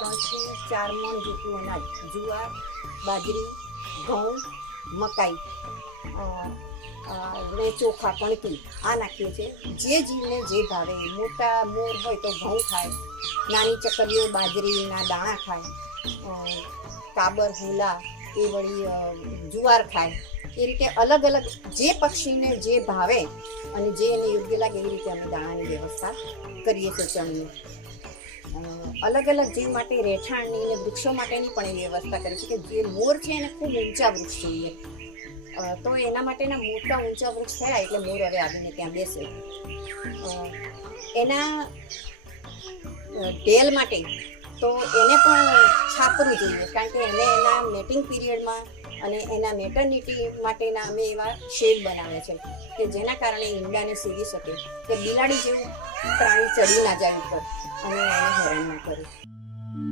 ત્રણથી ચાર મણ જેટલું અનાજ જુવાર બાજરી ઘઉં મકાઈ અ, અ, ને ચોખા કણકી આ નાખીએ છીએ. જે જીવને જે ભાવે મોટા મોર હોય તો ઘઉં ખાય નાની ચકલીઓ બાજરીના દાણા ખાય કાબર હુલા એ વળી જુવાર ખાય. એ રીતે અલગ અલગ જે પક્ષીને જે ભાવે અને જે એને યોગ્ય લાગે એ રીતે અમે દાણાની વ્યવસ્થા કરીએ છીએ ચણની. અલગ અલગ જીવ માટે રહેઠાણની અને વૃક્ષો માટેની પણ એ વ્યવસ્થા કરી છે કે જે મોર છે એને ખૂબ ઊંચા વૃક્ષ જોઈએ. તો એના માટેના મોટા ઊંચા વૃક્ષ થયા એટલે મોર હવે આવીને ત્યાં બેસે. એના ઢેલ માટે તો એને પણ છાપરું જોઈએ, કારણ કે એને એના મેટિંગ પીરિયડમાં અને એના મેટર્નિટી માટેના અમે એવા શેડ બનાવ્યા છે કે જેના કારણે ઈંડાને સીવી શકે. કે બિલાડી જેવું પ્રાણી ચડી ના જાય ઉપર. અને એને હેરાન ના કરે.